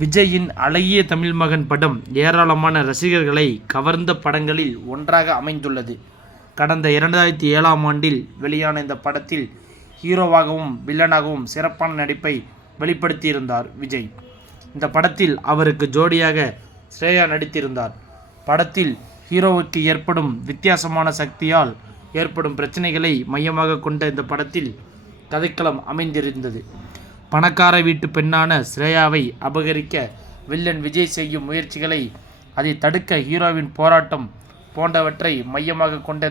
விஜயின் அழகிய தமிழ் மகன் படம் ஏராளமான ரசிகர்களை கவர்ந்த படங்களில் ஒன்றாக அமைந்துள்ளது. கடந்த 2007ஆம் ஆண்டில் வெளியான இந்த படத்தில் ஹீரோவாகவும் வில்லனாகவும் சிறப்பான நடிப்பை வெளிப்படுத்தியிருந்தார் விஜய். இந்த படத்தில் அவருக்கு ஜோடியாக ஸ்ரேயா நடித்திருந்தார். படத்தில் ஹீரோவுக்கு ஏற்படும் வித்தியாசமான சக்தியால் ஏற்படும் பிரச்சனைகளை மையமாக கொண்ட இந்த படத்தில் கதைக்களம் அமைந்திருந்தது. பணக்கார வீட்டு பெண்ணான ஸ்ரேயாவை அபகரிக்க வில்லன் விஜய் செய்யும் முயற்சிகளை, அதை தடுக்க ஹீரோவின் போராட்டம் போன்றவற்றை மையமாக கொண்ட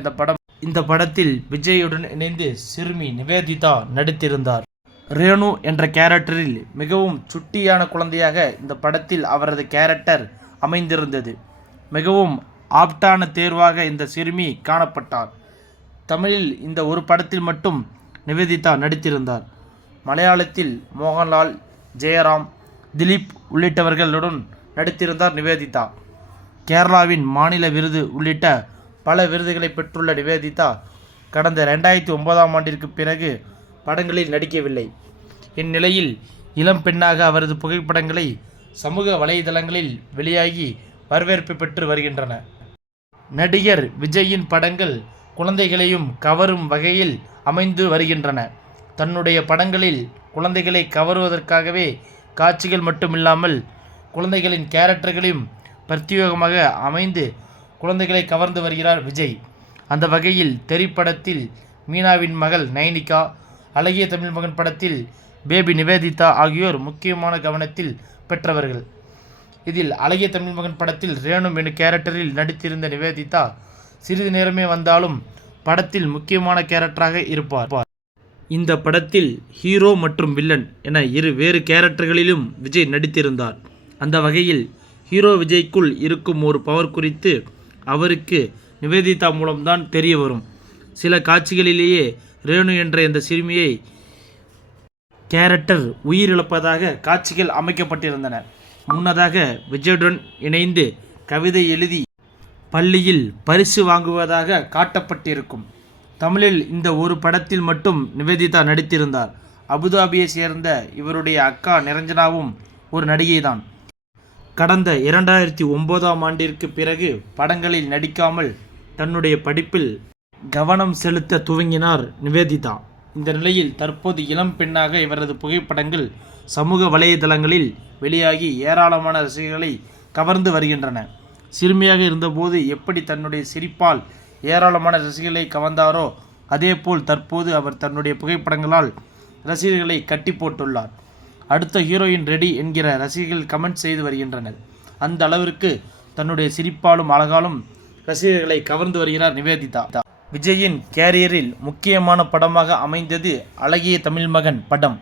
இந்த படத்தில் விஜயுடன் இணைந்து சிறுமி நிவேதிதா நடித்திருந்தார். ரேணு என்ற கேரக்டரில் மிகவும் சுட்டியான குழந்தையாக இந்த படத்தில் அவரது கேரக்டர் அமைந்திருந்தது. மிகவும் ஆப்டான தேர்வாக இந்த சிறுமி காணப்பட்டார். தமிழில் இந்த ஒரு படத்தில் மட்டும் நிவேதிதா நடித்திருந்தார். மலையாளத்தில் மோகன்லால், ஜெயராம், திலீப் உள்ளிட்டவர்களுடன் நடித்திருந்தார் நிவேதிதா. கேரளாவின் மாநில விருது உள்ளிட்ட பல விருதுகளை பெற்றுள்ள நிவேதிதா கடந்த 2009ஆம் ஆண்டிற்கு பிறகு படங்களில் நடிக்கவில்லை. இந்நிலையில் இளம் பெண்ணாக அவரது புகைப்படங்களை சமூக வலைதளங்களில் வெளியாகி வரவேற்பு பெற்று வருகின்றன. நடிகர் விஜயின் படங்கள் குழந்தைகளையும் கவரும் வகையில் அமைந்து வருகின்றன. தன்னுடைய படங்களில் குழந்தைகளை கவருவதற்காகவே காட்சிகள் மட்டுமில்லாமல் குழந்தைகளின் கேரக்டர்களையும் பிரத்யேகமாக அமைந்து குழந்தைகளை கவர்ந்து வருகிறார் விஜய். அந்த வகையில் தெறி படத்தில் மீனாவின் மகள் நயனிகா, அழகிய தமிழ் மகன் படத்தில் பேபி நிவேதிதா ஆகியோர் முக்கியமான கவனத்தில் பெற்றவர்கள். இதில் அழகிய தமிழ் மகன் படத்தில் ரேணு எனும் கேரக்டரில் நடித்திருந்த நிவேதிதா சிறிது நேரமே வந்தாலும் படத்தில் முக்கியமான கேரக்டராக இருப்பார். இந்த படத்தில் ஹீரோ மற்றும் வில்லன் என வேறு கேரக்டர்களிலும் விஜய் நடித்திருந்தார். அந்த வகையில் ஹீரோ விஜய்க்குள் இருக்கும் ஒரு பவர் குறித்து அவருக்கு நிவேதிதா மூலம்தான் தெரிய வரும். சில காட்சிகளிலேயே ரேணு என்ற இந்த சிறுமியை கேரக்டர் உயிரிழப்பதாக காட்சிகள் அமைக்கப்பட்டிருந்தன. முன்னதாக விஜயுடன் இணைந்து கவிதை எழுதி பள்ளியில் பரிசு வாங்குவதாக காட்டப்பட்டிருக்கும். தமிழில் இந்த ஒரு படத்தில் மட்டும் நிவேதிதா நடித்திருந்தார். அபுதாபியை சேர்ந்த இவருடைய அக்கா நிரஞ்சனாவும் ஒரு நடிகைதான். கடந்த 2009ஆம் ஆண்டிற்கு பிறகு படங்களில் நடிக்காமல் தன்னுடைய படிப்பில் கவனம் செலுத்த துவங்கினார் நிவேதிதா. இந்த நிலையில் தற்போது இளம் பெண்ணாக இவரது புகைப்படங்கள் சமூக வலைதளங்களில் வெளியாகி ஏராளமான ரசிகர்களை கவர்ந்து வருகின்றன. சிறுமியாக இருந்தபோது எப்படி தன்னுடைய சிரிப்பால் ஏராளமான ரசிகர்களை கவர்ந்தாரோ அதேபோல் தற்போது அவர் தன்னுடைய புகைப்படங்களால் ரசிகர்களை கட்டி போட்டுள்ளார். அடுத்த ஹீரோயின் ரெடி என்கிற ரசிகர்கள் கமெண்ட் செய்து வருகின்றனர். அந்த அளவிற்கு தன்னுடைய சிரிப்பாலும் அழகாலும் ரசிகர்களை கவர்ந்து வருகிறார் நிவேதிதா. விஜயின் கேரியரில் முக்கியமான படமாக அமைந்தது அழகிய தமிழ் மகன் படம்.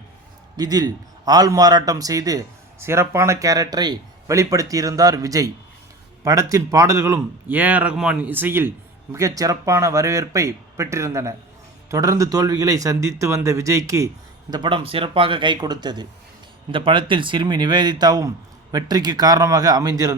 இதில் ஆள் மாறாட்டம் செய்து சிறப்பான கேரக்டரை வெளிப்படுத்தியிருந்தார் விஜய். படத்தின் பாடல்களும் A.R. ரகுமான் இசையில் மிகச் சிறப்பான வரவேற்பை பெற்றிருந்தன. தொடர்ந்து தோல்விகளை சந்தித்து வந்த விஜய்க்கு இந்த படம் சிறப்பாக கை கொடுத்தது. இந்த படத்தில் சிறுமி நிவேதிதாவும் வெற்றிக்கு காரணமாக அமைந்திருந்தார்.